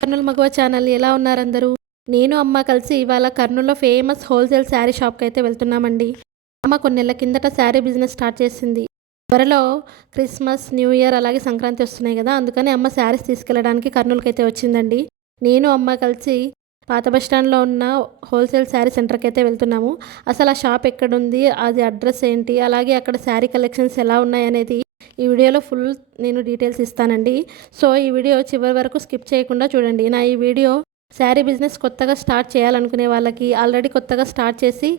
Kurnool మగవ channel ఎలా ఉన్నారు అందరూ? నేను అమ్మ కలిసి ఇవాళ కర్నూలులో ఫేమస్ హోల్సేల్ శారీ షాప్కి అయితే వెళ్తున్నామండి. అమ్మ కొన్ని నెలల కిందట శారీ బిజినెస్ స్టార్ట్ చేసింది. త్వరలో క్రిస్మస్, న్యూ ఇయర్ అలాగే సంక్రాంతి వస్తున్నాయి కదా, అందుకని అమ్మ శారీస్ తీసుకెళ్ళడానికి కర్నూలుకి అయితే వచ్చిందండి. నేను అమ్మ కలిసి పాత బస్ స్టాండ్లో ఉన్న హోల్సేల్ శారీ సెంటర్కి అయితే వెళ్తున్నాము. అసలు ఆ షాప్ ఎక్కడుంది, అది అడ్రస్ ఏంటి, అలాగే అక్కడ శారీ కలెక్షన్స్ ఎలా ఉన్నాయనేది ఈ వీడియోలో ఫుల్ నేను డీటెయిల్స్ ఇస్తానండి. సో ఈ వీడియో చివరి వరకు స్కిప్ చేయకుండా చూడండి. నా ఈ వీడియో శారీ బిజినెస్ కొత్తగా స్టార్ట్ చేయాలనుకునే వాళ్ళకి, ఆల్రెడీ కొత్తగా స్టార్ట్ చేసి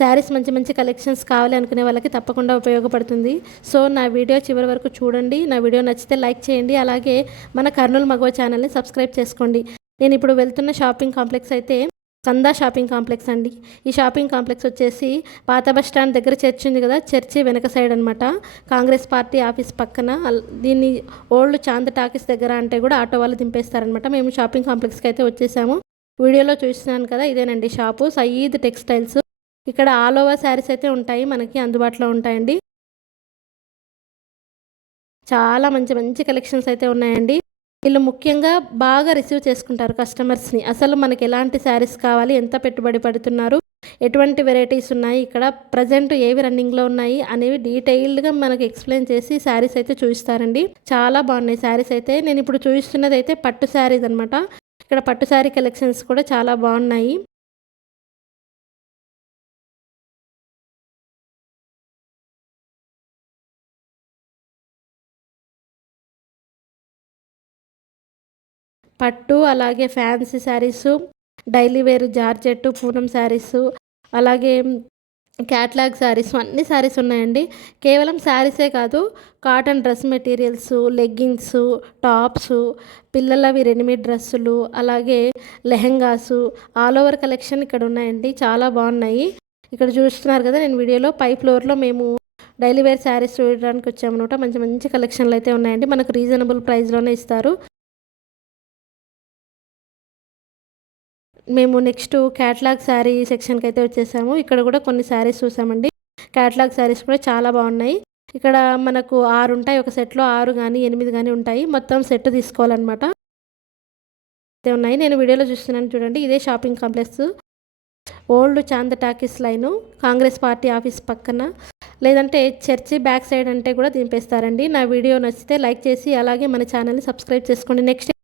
శారీస్ మంచి మంచి కలెక్షన్స్ కావాలి అనుకునే వాళ్ళకి తప్పకుండా ఉపయోగపడుతుంది. సో నా వీడియో చివరి వరకు చూడండి. నా వీడియో నచ్చితే లైక్ చేయండి. అలాగే మన కర్నూలు మగవ ఛానల్ని సబ్స్క్రైబ్ చేసుకోండి. నేను ఇప్పుడు వెళ్తున్న షాపింగ్ కాంప్లెక్స్ అయితే కందా షాపింగ్ కాంప్లెక్స్ అండి. ఈ షాపింగ్ కాంప్లెక్స్ వచ్చేసి పాత బస్ స్టాండ్ దగ్గర చర్చి ఉంది కదా, చర్చి వెనక సైడ్ అనమాట. కాంగ్రెస్ పార్టీ ఆఫీస్ పక్కన. దీన్ని ఓల్డ్ చాంద్ టాకీస్ దగ్గర అంటే కూడా ఆటో వాళ్ళు దింపేస్తారనమాట. మేము షాపింగ్ కాంప్లెక్స్కి అయితే వచ్చేసాము. వీడియోలో చూస్తున్నాను కదా, ఇదేనండి షాపు, సయీద్ టెక్స్టైల్స్. ఇక్కడ ఆల్ ఓవర్ శారీస్ అయితే ఉంటాయి, మనకి అందుబాటులో ఉంటాయండి. చాలా మంచి మంచి కలెక్షన్స్ అయితే ఉన్నాయండి. వీళ్ళు ముఖ్యంగా బాగా రిసీవ్ చేసుకుంటారు కస్టమర్స్ని. అసలు మనకి ఎలాంటి శారీస్ కావాలి, ఎంత పెట్టుబడి పడుతున్నారు, ఎటువంటి వెరైటీస్ ఉన్నాయి, ఇక్కడ ప్రజెంట్ ఏవి రన్నింగ్లో ఉన్నాయి అనేవి డీటెయిల్డ్గా మనకి ఎక్స్ప్లెయిన్ చేసి శారీస్ అయితే చూపిస్తారండి. చాలా బాగున్నాయి శారీస్ అయితే. నేను ఇప్పుడు చూపిస్తున్నది అయితే పట్టు శారీస్ అనమాట. ఇక్కడ పట్టు శారీ కలెక్షన్స్ కూడా చాలా బాగున్నాయి. పట్టు అలాగే fancy saris, daily wear georgette, Poonam saris, అలాగే క్యాట్లాగ్ శారీస్, అన్ని శారీస్ ఉన్నాయండి. కేవలం శారీసే కాదు, cotton dress materials, leggings, tops, పిల్లలవి రెడీమేడ్ డ్రెస్సులు, అలాగే లెహెంగాసు, ఆల్ ఓవర్ కలెక్షన్ ఇక్కడ ఉన్నాయండి. చాలా బాగున్నాయి. ఇక్కడ చూస్తున్నారు కదా, నేను వీడియోలో పై ఫ్లోర్లో మేము డైలీ వేర్ శారీస్ చూడడానికి వచ్చామన్నమాట. మంచి మంచి కలెక్షన్లు అయితే ఉన్నాయండి. మనకు రీజనబుల్ ప్రైస్లోనే ఇస్తారు. మేము నెక్స్ట్ క్యాట్లాగ్ శారీ సెక్షన్కి అయితే వచ్చేసాము. ఇక్కడ కూడా కొన్ని శారీస్ చూసామండి. క్యాట్లాగ్ శారీస్ కూడా చాలా బాగున్నాయి. ఇక్కడ మనకు 6 ఉంటాయి, ఒక సెట్లో 6 కానీ 8 కానీ ఉంటాయి. మొత్తం సెట్ తీసుకోవాలన్నమాట. అయితే ఉన్నాయి, నేను వీడియోలో చూస్తున్నాను చూడండి. ఇదే shopping complex, old Chanda talkies line, Congress party office పక్కన, లేదంటే చర్చి బ్యాక్ సైడ్ అంటే కూడా దింపేస్తారండి. నా వీడియో నచ్చితే లైక్ చేసి అలాగే మన ఛానల్ని సబ్స్క్రైబ్ చేసుకోండి. నెక్స్ట్